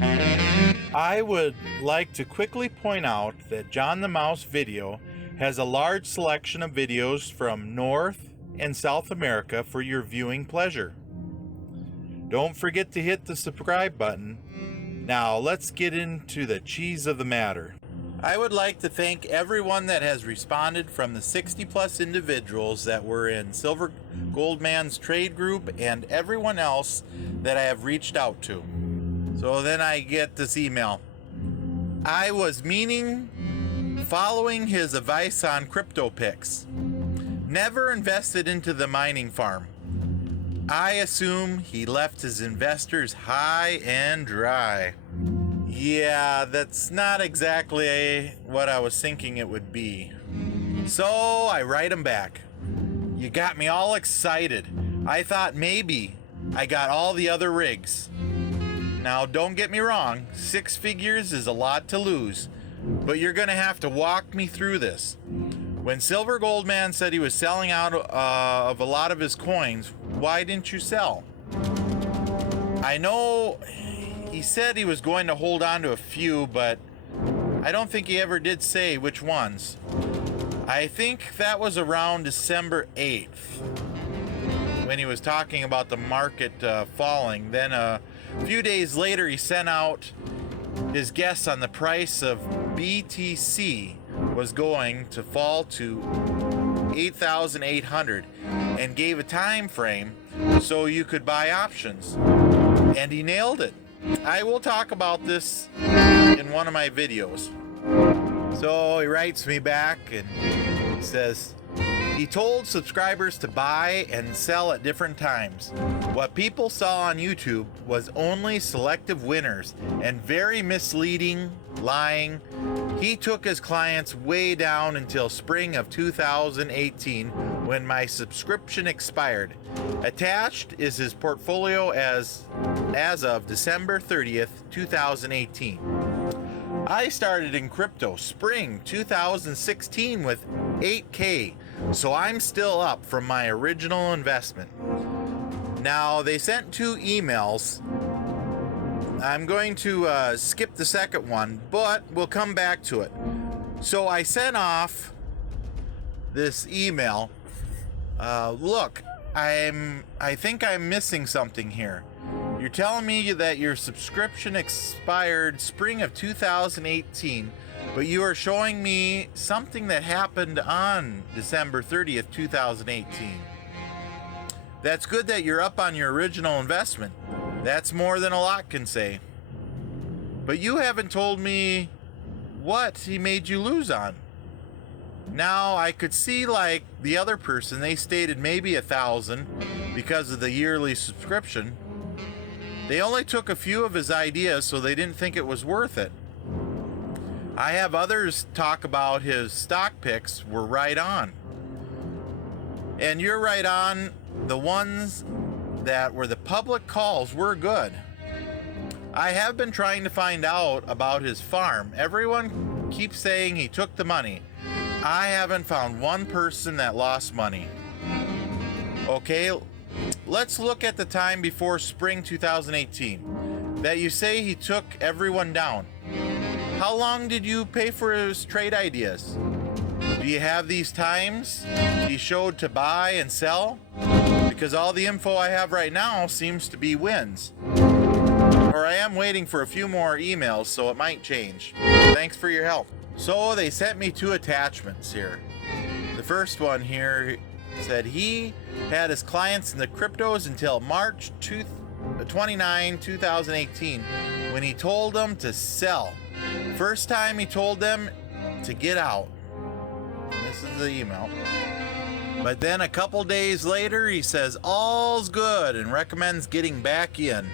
I would like to quickly point out that John the Mouse Video has a large selection of videos from North and South America for your viewing pleasure. Don't forget to hit the subscribe button. Now let's get into the cheese of the matter. I would like to thank everyone that has responded from the 60 plus individuals that were in Silver Goldman's trade group and everyone else that I have reached out to. So then I get this email. I was following his advice on crypto picks. Never invested into the mining farm. I assume he left his investors high and dry. Yeah, that's not exactly what I was thinking it would be. So I write him back. You got me all excited. I thought maybe I got all the other rigs. Now, don't get me wrong, 6 figures is a lot to lose, but you're going to have to walk me through this. When Silver Goldman said he was selling out of a lot of his coins, why didn't you sell? I know he said he was going to hold on to a few, but I don't think he ever did say which ones. I think that was around December 8th when he was talking about the market falling. Then a few days later, he sent out his guess on the price of BTC was going to fall to 8,800 and gave a time frame so you could buy options. And he nailed it. I will talk about this in one of my videos. So he writes me back and he says, he told subscribers to buy and sell at different times. What people saw on YouTube was only selective winners and very misleading, lying. He took his clients way down until spring of 2018 when my subscription expired. Attached is his portfolio as of December 30th, 2018. I started in crypto spring 2016 with 8K, so I'm still up from my original investment. Now, they sent 2 emails. I'm going to skip the second one, but we'll come back to it. So I sent off this email. Look, I think I'm missing something here. You're telling me that your subscription expired spring of 2018, but you are showing me something that happened on December 30th, 2018. That's good that you're up on your original investment. That's more than a lot can say. But you haven't told me what he made you lose on. Now, I could see like the other person, they stated maybe 1,000 because of the yearly subscription. They only took a few of his ideas, so they didn't think it was worth it. I have others talk about his stock picks were right on. And you're right on. The ones that were the public calls were good. I have been trying to find out about his farm. Everyone keeps saying he took the money. I haven't found one person that lost money. Okay, let's look at the time before spring 2018 that you say he took everyone down. How long did you pay for his trade ideas? Do you have these times he showed to buy and sell? Because all the info I have right now seems to be wins. Or I am waiting for a few more emails, so it might change. Thanks for your help. So they sent me 2 attachments here. The first one here said he had his clients in the cryptos until March 29, 2018, when he told them to sell. First time he told them to get out. This is the email. But then a couple days later, he says all's good and recommends getting back in.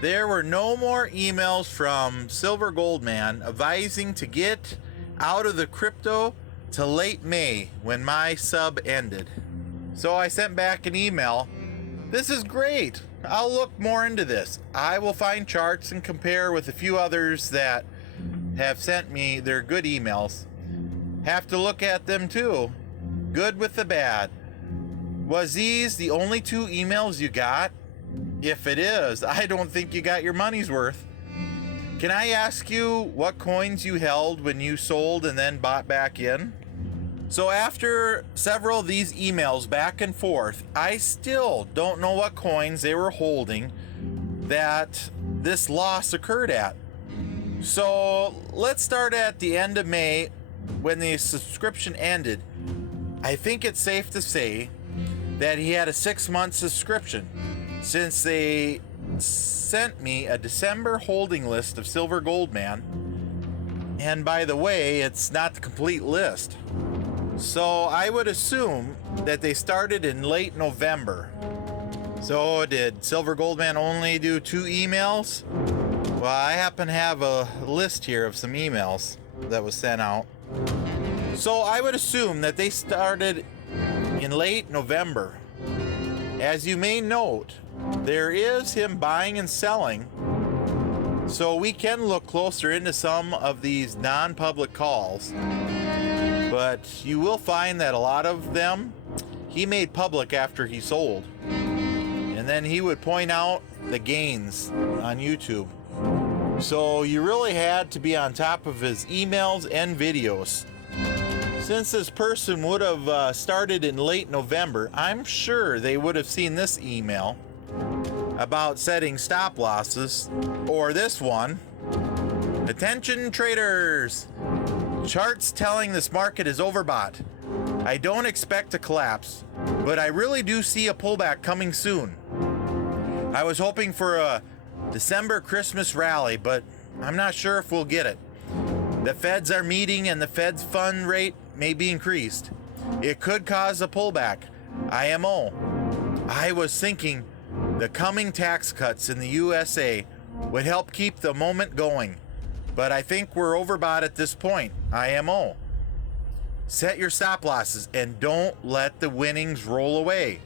There were no more emails from Silver Goldman advising to get out of the crypto till late May when my sub ended. So I sent back an email. This is great. I'll look more into this. I will find charts and compare with a few others that have sent me their good emails. Have to look at them too. Good with the bad. Was these the only 2 emails you got? If it is, I don't think you got your money's worth. Can I ask you what coins you held when you sold and then bought back in? So after several of these emails back and forth, I still don't know what coins they were holding that this loss occurred at. So let's start at the end of May when the subscription ended. I think it's safe to say that he had a 6-month subscription, since they sent me a December holding list of Silver Goldman. And by the way, it's not the complete list. So I would assume that they started in late November. So did Silver Goldman only do 2 emails? Well, I happen to have a list here of some emails that was sent out. So I would assume that they started in late November. As you may note, there is him buying and selling, so we can look closer into some of these non-public calls, but you will find that a lot of them he made public after he sold, and then he would point out the gains on YouTube. So you really had to be on top of his emails and videos. Since this person would have started in late November, I'm sure they would have seen this email about setting stop losses, or this one. Attention traders! Charts telling this market is overbought. I don't expect a collapse, but I really do see a pullback coming soon. I was hoping for a December Christmas rally, but I'm not sure if we'll get it. The Feds are meeting and the Fed's fund rate may be increased. It could cause a pullback. IMO. I was thinking the coming tax cuts in the USA would help keep the moment going, but I think we're overbought at this point. IMO. Set your stop losses and don't let the winnings roll away.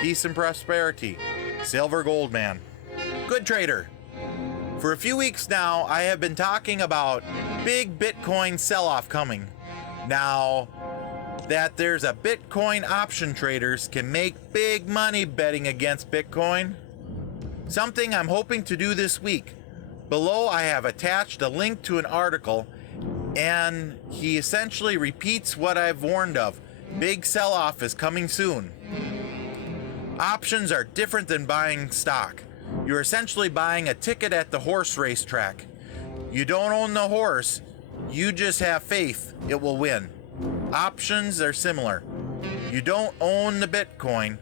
Peace and prosperity. Silver Goldman. Good trader. For a few weeks now, I have been talking about big Bitcoin sell-off coming. Now that there's a Bitcoin option traders can make big money betting against Bitcoin. Something I'm hoping to do this week. Below I have attached a link to an article, and he essentially repeats what I've warned of. Big sell-off is coming soon. Options are different than buying stock. You're essentially buying a ticket at the horse race track. You don't own the horse, you just have faith it will win. Options are similar. You don't own the Bitcoin,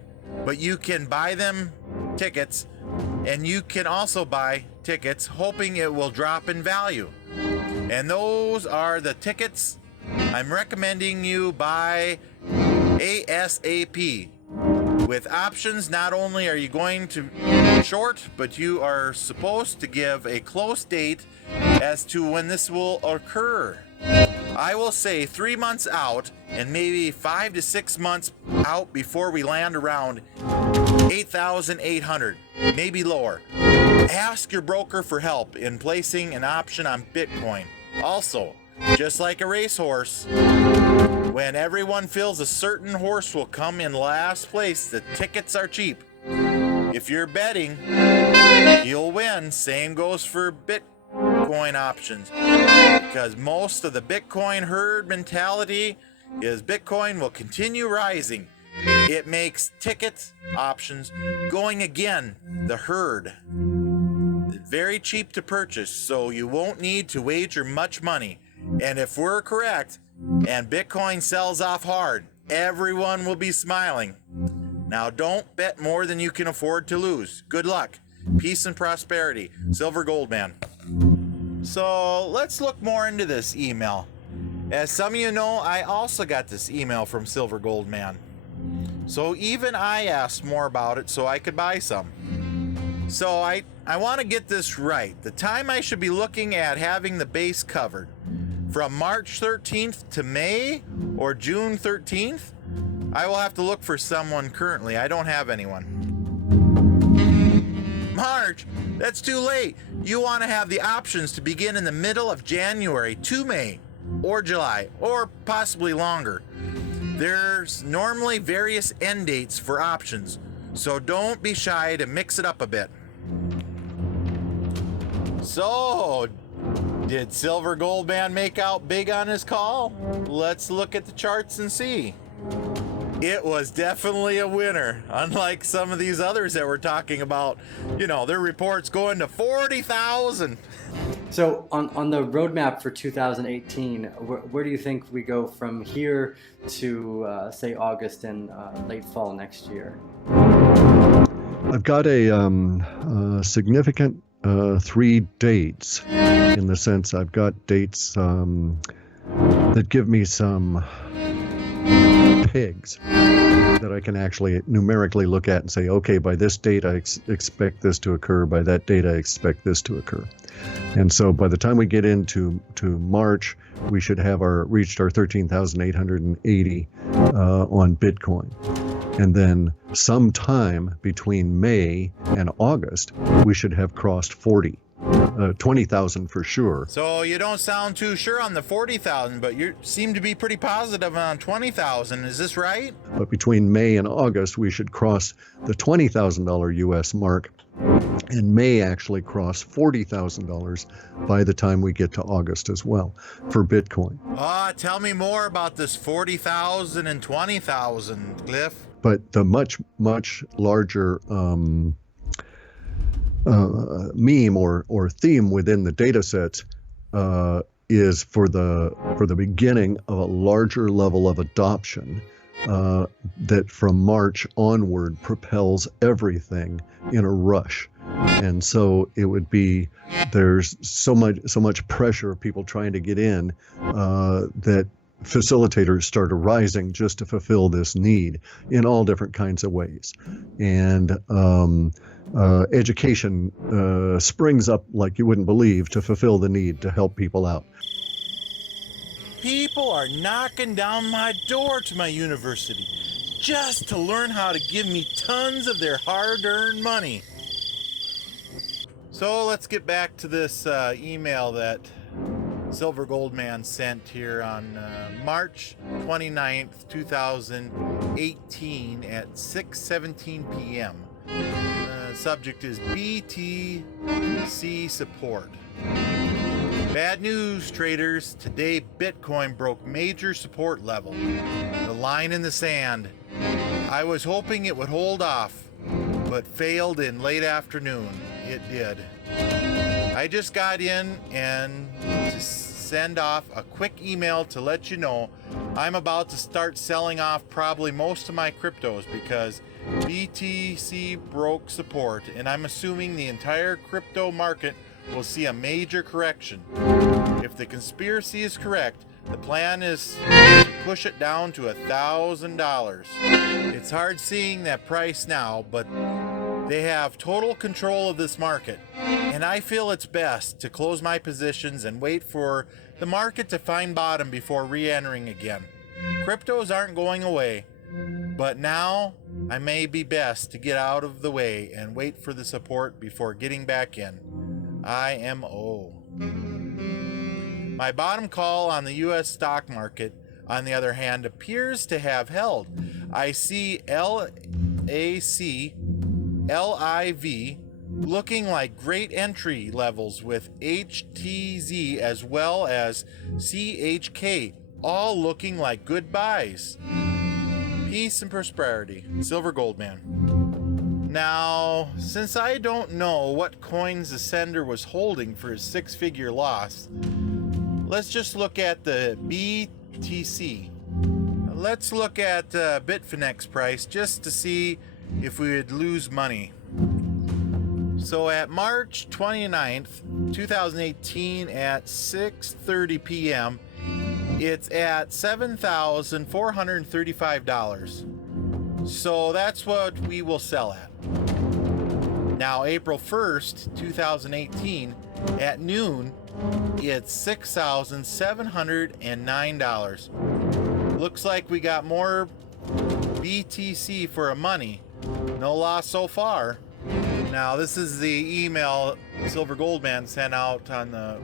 but you can buy them tickets, and you can also buy tickets hoping it will drop in value. And those are the tickets I'm recommending you buy ASAP. With options, not only are you going to short, but you are supposed to give a close date as to when this will occur. I will say 3 months out and maybe 5 to 6 months out before we land around 8,800, maybe lower. Ask your broker for help in placing an option on Bitcoin. Also, just like a racehorse, when everyone feels a certain horse will come in last place, the tickets are cheap. If you're betting, you'll win. Same goes for Bitcoin options, because most of the Bitcoin herd mentality is Bitcoin will continue rising. It makes ticket options going again the herd. Very cheap to purchase, so you won't need to wager much money. And if we're correct and Bitcoin sells off hard, everyone will be smiling. Now don't bet more than you can afford to lose. Good luck. Peace and prosperity. Silver Goldman. So let's look more into this email. As some of you know, I also got this email from Silver Goldman. So even I asked more about it so I could buy some. So I want to get this right. The time I should be looking at having the base covered, from March 13th to May or June 13th? I will have to look for someone currently. I don't have anyone. March? That's too late. You want to have the options to begin in the middle of January to May or July or possibly longer. There's normally various end dates for options, So don't be shy to mix it up a bit. So, did Silver Goldman make out big on his call? Let's look at the charts and see. It was definitely a winner, unlike some of these others that we're talking about. You know, their reports going to 40,000. So on the roadmap for 2018, where do you think we go from here to, say, August and late fall next year? I've got a significant 3 dates, in the sense I've got dates that give me some pegs that I can actually numerically look at and say, okay, by this date I expect this to occur, by that date I expect this to occur. And so by the time we get into March, we should have reached our 13,880 on Bitcoin. And then sometime between May and August, we should have crossed 20,000 for sure. So you don't sound too sure on the 40,000, but you seem to be pretty positive on 20,000. Is this right? But between May and August, we should cross the $20,000 US mark, and may actually cross $40,000 by the time we get to August as well for Bitcoin. Tell me more about this 40,000 and 20,000, Cliff. But the much larger meme or theme within the data sets is for the beginning of a larger level of adoption that from March onward propels everything in a rush. And so it would be, there's so much pressure of people trying to get in that facilitators start arising just to fulfill this need in all different kinds of ways. And education springs up like you wouldn't believe to fulfill the need to help people out. People are knocking down my door to my university just to learn how to give me tons of their hard-earned money. So let's get back to this email that Silver Goldman sent here on March 29th, 2018 at 6:17 p.m. The subject is BTC support. Bad news, traders. Today, Bitcoin broke major support level. The line in the sand. I was hoping it would hold off, but failed in late afternoon. It did. I just got in and to send off a quick email to let you know I'm about to start selling off probably most of my cryptos because BTC broke support, and I'm assuming the entire crypto market will see a major correction. If the conspiracy is correct, the plan is to push it down to $1,000. It's hard seeing that price now, but they have total control of this market, and I feel it's best to close my positions and wait for the market to find bottom before re-entering again. Cryptos aren't going away, but now I may be best to get out of the way and wait for the support before getting back in. IMO. My bottom call on the U.S. stock market, on the other hand, appears to have held. I see LAC, LIV looking like great entry levels, with HTZ as well as CHK all looking like good buys. Peace and prosperity. Silver Goldman. Now, since I don't know what coins the sender was holding for his 6-figure loss, let's just look at the BTC. Let's look at Bitfinex price just to see if we would lose money. So at March 29th, 2018 at 6:30 p.m., it's at $7,435. So that's what we will sell at. Now, April 1st, 2018, at noon, it's $6,709. Looks like we got more BTC for our money. No loss so far. Now, this is the email Silver Goldman sent out on the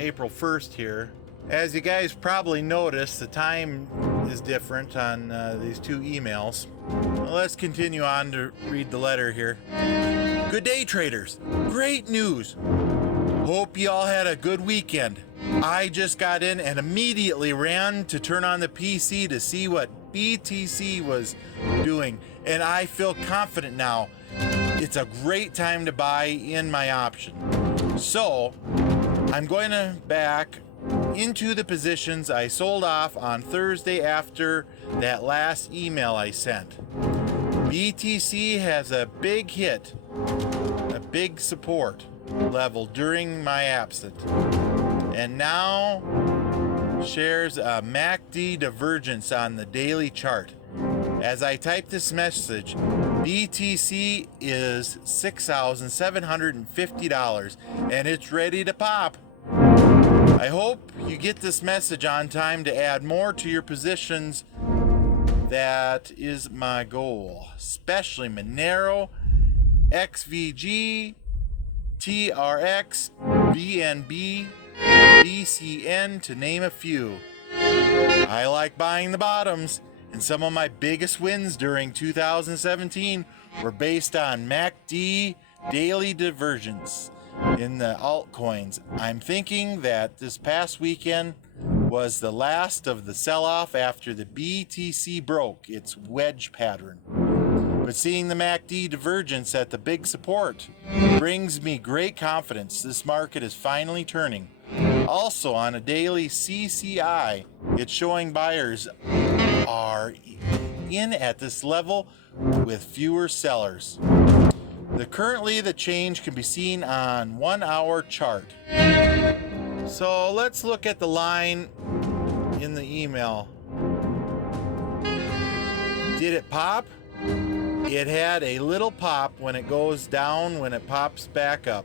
April 1st here. As you guys probably noticed, the time is different on these two emails. Well, let's continue on to read the letter here. Good day, traders. Great news. Hope you all had a good weekend. I just got in and immediately ran to turn on the PC to see what BTC was doing, and I feel confident now. It's a great time to buy in my option. So I'm going to back into the positions I sold off on Thursday after that last email I sent. BTC has a big hit, a big support level during my absence, and now shares a MACD divergence on the daily chart. As I type this message, BTC is $6,750 and it's ready to pop. I hope you get this message on time to add more to your positions. That is my goal, especially Monero, XVG, TRX, BNB, BCN, to name a few. I like buying the bottoms, and some of my biggest wins during 2017 were based on MACD daily divergence in the altcoins. I'm thinking that this past weekend was the last of the sell-off after the BTC broke its wedge pattern. But seeing the MACD divergence at the big support brings me great confidence this market is finally turning. Also, on a daily CCI, it's showing buyers are in at this level with fewer sellers. Currently, the change can be seen on 1 hour chart. So let's look at the line in the email. Did it pop? It had a little pop when it goes down, when it pops back up.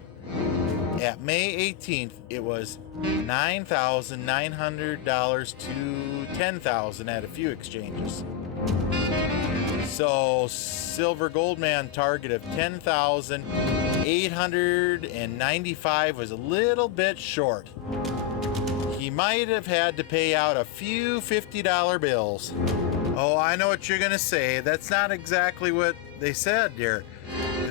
At May 18th, it was $9,900 to $10,000 at a few exchanges. So Silver Goldman target of 10,895 was a little bit short. He might have had to pay out a few $50 bills. Oh, I know what you're gonna say. That's not exactly what they said here.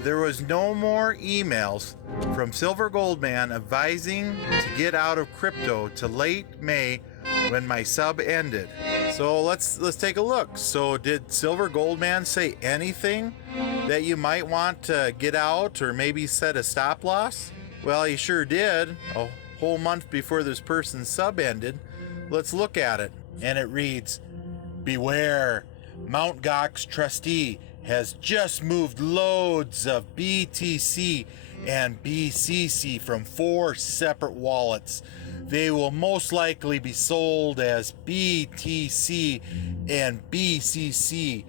There was no more emails from Silver Goldman advising to get out of crypto till late May when my sub ended. So let's take a look. So did Silver Goldman say anything that you might want to get out or maybe set a stop loss? Well, he sure did, a whole month before this person's sub ended. Let's look at it. And it reads, beware, Mt. Gox trustee has just moved loads of BTC and BCC from 4 separate wallets. They will most likely be sold as BTC and BCC.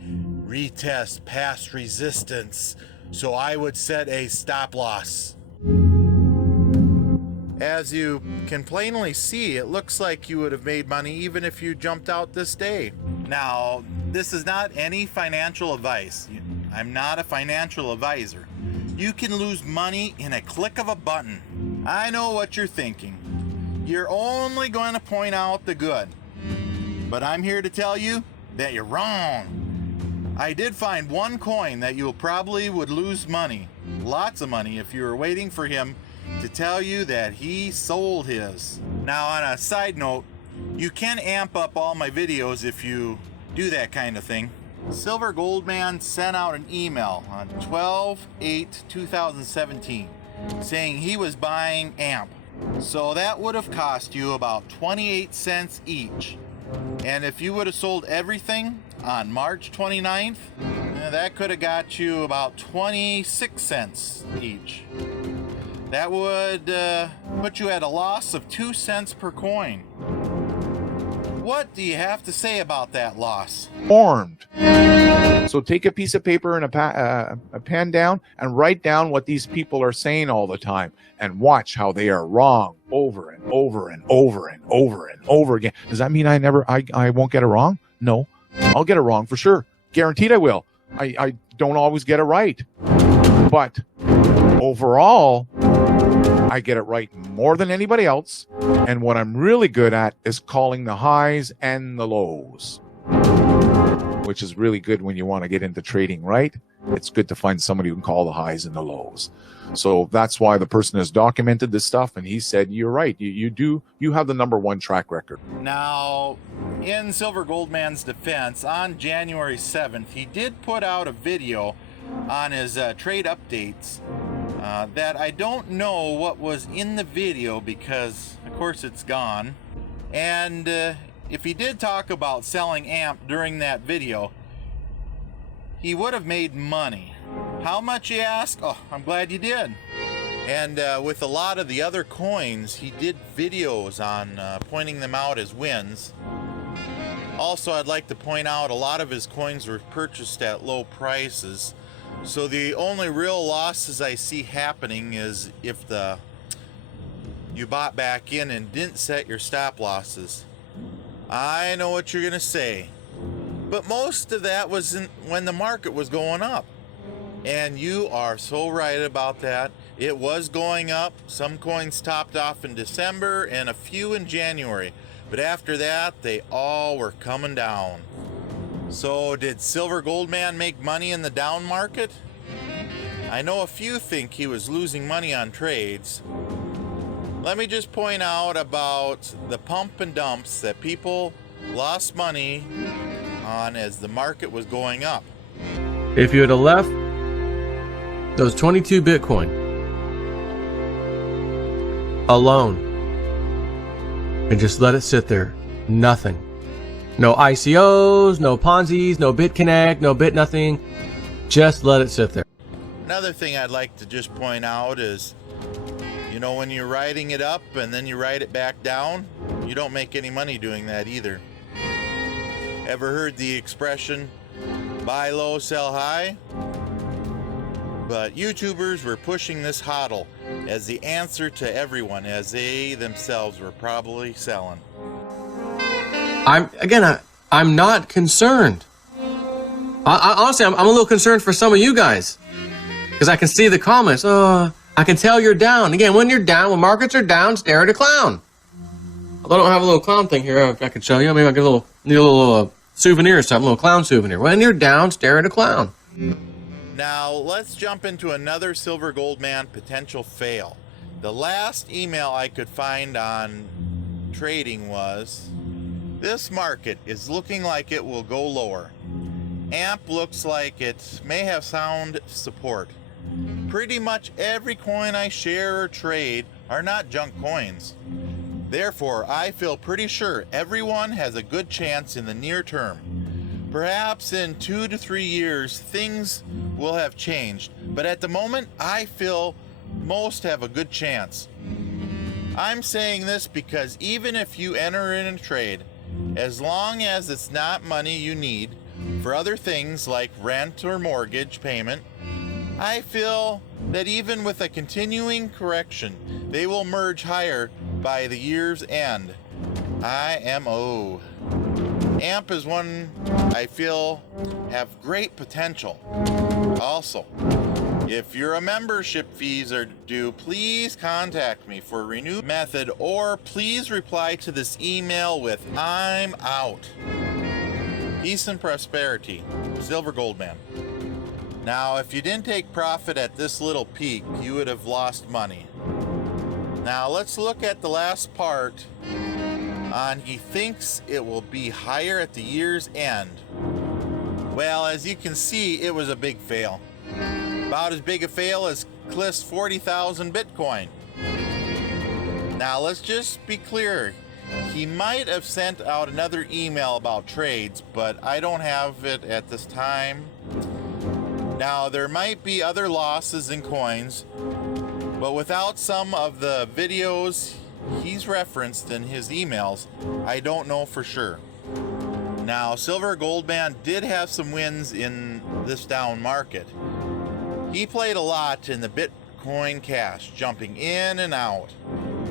Retest past resistance. So I would set a stop loss. As you can plainly see, it looks like you would have made money even if you jumped out this day. Now, this is not any financial advice. I'm not a financial advisor. You can lose money in a click of a button. I know what you're thinking. You're only going to point out the good. But I'm here to tell you that you're wrong. I did find one coin that you probably would lose money. Lots of money if you were waiting for him to tell you that he sold his. Now, on a side note, you can amp up all my videos if you do that kind of thing. Silver Goldman sent out an email on 12/8/2017 saying he was buying AMP. So that would have cost you about 28 cents each. And if you would have sold everything on March 29th, that could have got you about 26 cents each. That would put you at a loss of 2 cents per coin. What do you have to say about that loss? Formed. So take a piece of paper and a pen down and write down what these people are saying all the time and watch how they are wrong over and over and over and over and over again. Does that mean I won't get it wrong? No, I'll get it wrong for sure. Guaranteed I will. I don't always get it right. But overall, I get it right more than anybody else. And what I'm really good at is calling the highs and the lows. which is really good when you want to get into trading, right? It's good to find somebody who can call the highs and the lows. So that's why the person has documented this stuff, and he said, you're right, you have the #1 track record. Now, in Silver Goldman's defense, on January 7th, he did put out a video on his trade updates that I don't know what was in the video because, of course, it's gone. And if he did talk about selling AMP during that video, he would have made money. How much, you ask? Oh, I'm glad you did. And with a lot of the other coins, he did videos on pointing them out as wins. Also, I'd like to point out a lot of his coins were purchased at low prices. So the only real losses I see happening is if you bought back in and didn't set your stop losses. I know what you're gonna say, but most of that was when the market was going up. And you are so right about that. It was going up. Some coins topped off in December and a few in January. But after that, they all were coming down. So did Silver Goldman make money in the down market? I know a few think he was losing money on trades. Let me just point out about the pump and dumps that people lost money on as the market was going up. If you had left those 22 Bitcoin alone and just let it sit there, nothing. No ICOs, no Ponzi's, no BitConnect, no Bit nothing. Just let it sit there. Another thing I'd like to just point out is, you know, when you're riding it up and then you ride it back down, you don't make any money doing that either. Ever heard the expression, buy low, sell high? But YouTubers were pushing this hodl as the answer to everyone, as they themselves were probably selling. I'm not concerned. Honestly, I'm a little concerned for some of you guys because I can see the comments. Oh, I can tell you're down. Again, when you're down, when markets are down, stare at a clown. Although I don't have a little clown thing here, I can show you. Maybe I get need a little souvenir or something, a little clown souvenir. When you're down, stare at a clown. Now, let's jump into another Silver Goldman potential fail. The last email I could find on trading was, this market is looking like it will go lower. AMP looks like it may have sound support. Pretty much every coin I share or trade are not junk coins. Therefore, I feel pretty sure everyone has a good chance in the near term. Perhaps in 2 to 3 years, things will have changed, but at the moment, I feel most have a good chance. I'm saying this because even if you enter in a trade, as long as it's not money you need for other things like rent or mortgage payment, I feel that even with a continuing correction, they will merge higher by the year's end. IMO. AMP is one I feel have great potential. Also, if your membership fees are due, please contact me for a renewed method, or please reply to this email with I'm out. Peace and prosperity. Silver Goldman. Now, if you didn't take profit at this little peak, you would have lost money. Now, let's look at the last part on he thinks it will be higher at the year's end. Well, as you can see, it was a big fail. About as big a fail as Clif's 40,000 Bitcoin. Now, let's just be clear. He might have sent out another email about trades, but I don't have it at this time. Now, there might be other losses in coins, but without some of the videos he's referenced in his emails, I don't know for sure. Now, Silver Goldman did have some wins in this down market. He played a lot in the Bitcoin Cash, jumping in and out.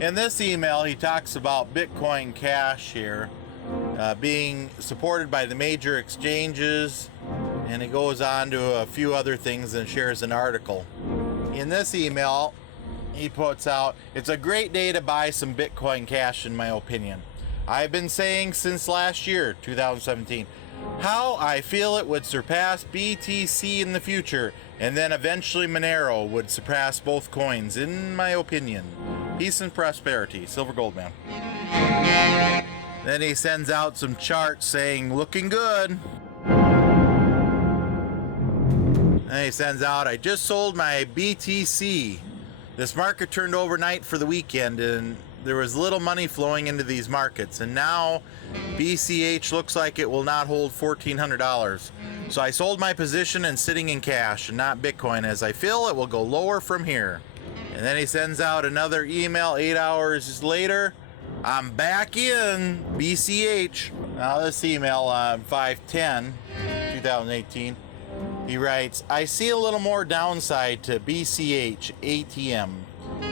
In this email, he talks about Bitcoin Cash here being supported by the major exchanges, and he goes on to a few other things and shares an article. In this email, he puts out, it's a great day to buy some Bitcoin Cash in my opinion. I've been saying since last year, 2017, how I feel it would surpass BTC in the future, and then eventually Monero would surpass both coins, in my opinion. Peace and prosperity, Silver Goldman. Then he sends out some charts saying, looking good. And he sends out, I just sold my BTC. This market turned overnight for the weekend, and there was little money flowing into these markets, and now BCH looks like it will not hold $1,400. So I sold my position and sitting in cash and not Bitcoin, as I feel it will go lower from here. And then he sends out another email 8 hours later. I'm back in BCH. Now this email on 5/10/2018. He writes, I see a little more downside to BCH ATM.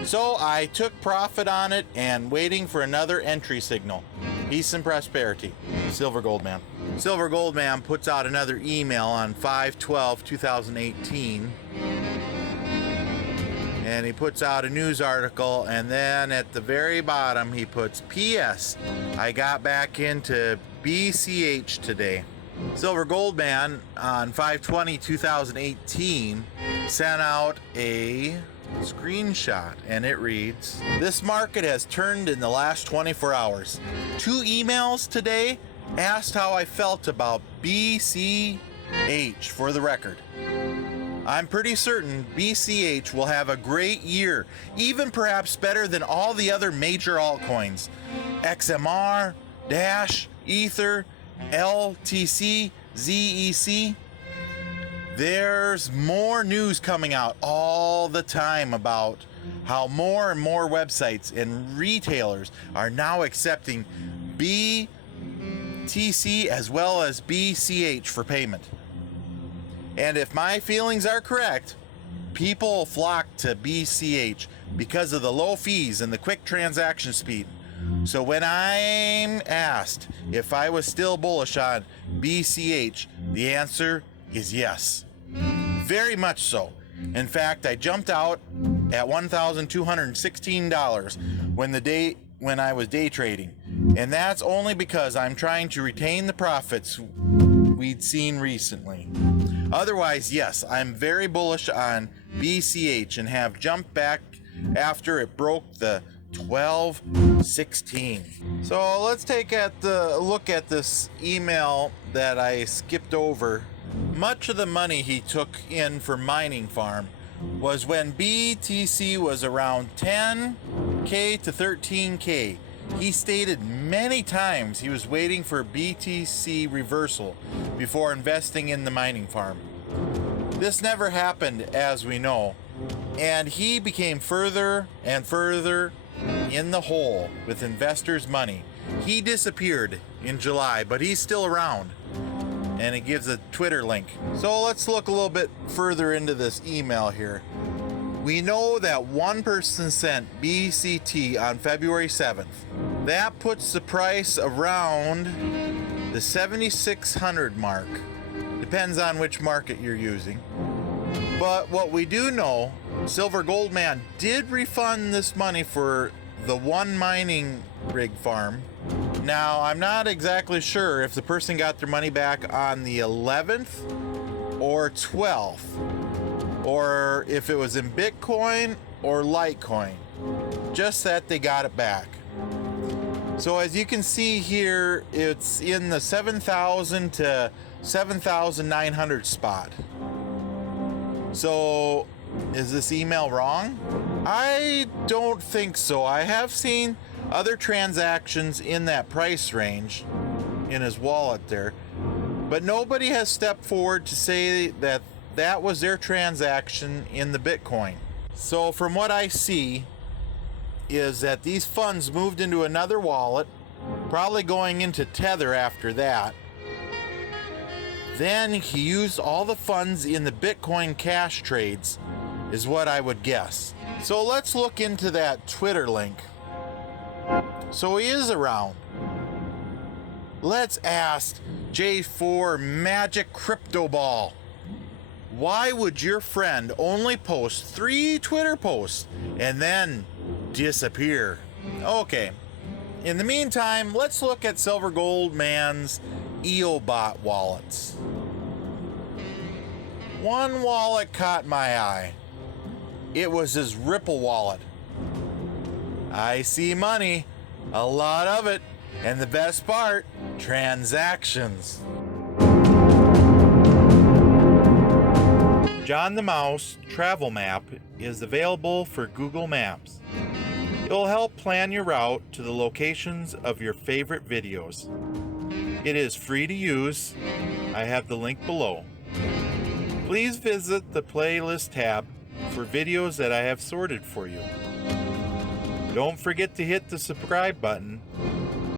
So I took profit on it and waiting for another entry signal. Peace and prosperity. Silver Goldman. Silver Goldman puts out another email on 5/12/2018. And he puts out a news article, and then at the very bottom he puts, P.S. I got back into BCH today. Silver Goldman on 5/20/2018 sent out a screenshot, and it reads, this market has turned in the last 24 hours. 2 emails today asked how I felt about BCH for the record. I'm pretty certain BCH will have a great year, even perhaps better than all the other major altcoins. XMR, Dash, Ether, LTC, ZEC. There's more news coming out all the time about how more and more websites and retailers are now accepting BTC as well as BCH for payment. And if my feelings are correct, people flock to BCH because of the low fees and the quick transaction speed. So when I'm asked if I was still bullish on BCH, the answer is yes. Very much so. In fact, I jumped out at $1,216 when I was day trading. And that's only because I'm trying to retain the profits we'd seen recently. Otherwise, yes, I'm very bullish on BCH and have jumped back after it broke the 1216. So let's take a look at this email that I skipped over. Much of the money he took in for mining farm was when BTC was around 10K to 13K. He stated many times he was waiting for BTC reversal before investing in the mining farm. This never happened, as we know, and he became further and further in the hole with investors' money. He disappeared in July, but he's still around. And it gives a Twitter link. So let's look a little bit further into this email here. We know that one person sent BCT on February 7th. That puts the price around the 7,600 mark. Depends on which market you're using. But what we do know, Silver Goldman did refund this money for the one mining rig farm. Now, I'm not exactly sure if the person got their money back on the 11th or 12th, or if it was in Bitcoin or Litecoin. Just that they got it back. So as you can see here, it's in the 7,000 to 7,900 spot. So is this email wrong? I don't think so. I have seen other transactions in that price range in his wallet there, but nobody has stepped forward to say that that was their transaction in the Bitcoin. So from what I see is that these funds moved into another wallet, probably going into Tether after that. Then he used all the funds in the Bitcoin cash trades, is what I would guess. So let's look into that Twitter link. So he is around. Let's ask J4 Magic Crypto Ball. Why would your friend only post 3 Twitter posts and then disappear? Okay. In the meantime, let's look at Silver Goldman's EOBot wallets. One wallet caught my eye. It was his Ripple wallet. I see money, a lot of it, and the best part, transactions. John the Mouse Travel Map is available for Google Maps. It will help plan your route to the locations of your favorite videos. It is free to use. I have the link below. Please visit the playlist tab for videos that I have sorted for you. Don't forget to hit the subscribe button